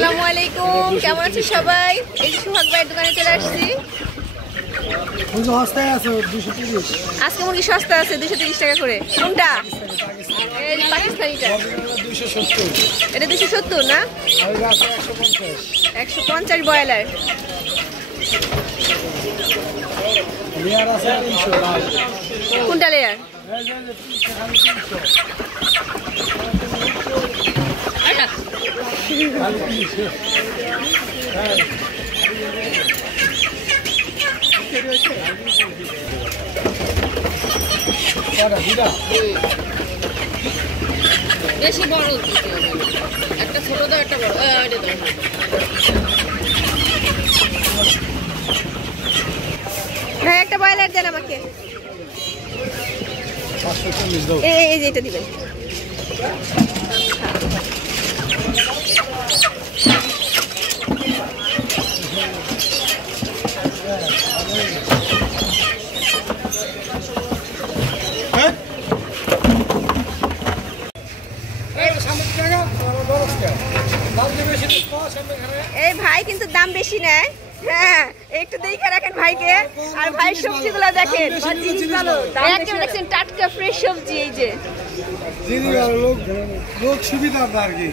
আসসালামু আলাইকুম, কেমন আছেন সবাই? এই সোহাগ ভাইয়ের দোকানে চলে আসছি। আজকে মুরগি সস্তা আছে, 230 টাকা করে। কোনটা? পাকিস্তানিটা। এটা 270 না? 150 ব্রয়লার। কোনটা লেয়ার? বেশি বড় একটা ছোট দাও, একটা বড়। ভাই একটা ব্রয়লার দেন আমাকে। এই যে এটা দিবেন। এই ভাই কিন্তু দাম বেশি নেয়। হ্যাঁ, একটু দেখে রাখেন ভাইকে। আর ভাই সবজিগুলো দেখেন, দেখছেন টাটকা ফ্রেশ সবজি। এই যে লোক সুবিধা আর কি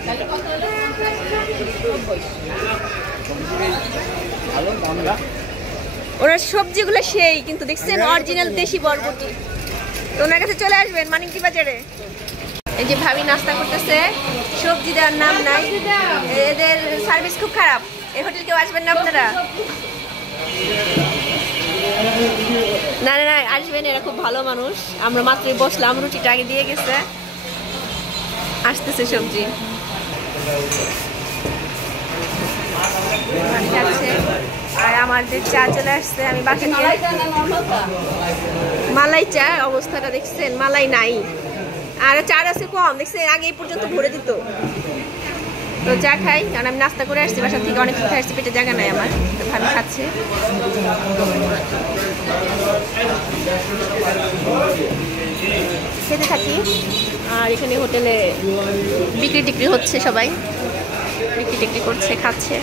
ওনার সবজিগুলো সেই কিন্তু দেখছেন অরিজিনাল দেশি বরবটি। তো ওনার কাছে চলে আসবেন মানিকদি বাজারে। এই যে ভাবি নাস্তা করতেছে, সবজি দেওয়ার নাম নাই। এদের সার্ভিস খুব খারাপ। এই হোটেল কেউ আসবেন না আপনারা? না না না, আসবেন, এরা খুব ভালো মানুষ। আমরা মাত্রই বসলাম, রুটিটা আগে দিয়ে গেছে। আসতেছে সবজি আর আমাদের চা চলে আসছে। আমি বাকি মালাই চা অবস্থাটা দেখছেন, মালাই নাই। আর চার আছে কম, দেখছেন আগে এই পর্যন্ত ভরে দিত। তো চা খাই, কারণ আমি নাস্তা করে আসছি বাসা থেকে, অনেক কিছু আসছি, পেটে জায়গা নাই আমার। ভাবি খাচ্ছে। খেতে থাকি। আর এখানে হোটেলে বিক্রি টিক্রি হচ্ছে, সবাই বিক্রি টিক্রি করছে, খাচ্ছে।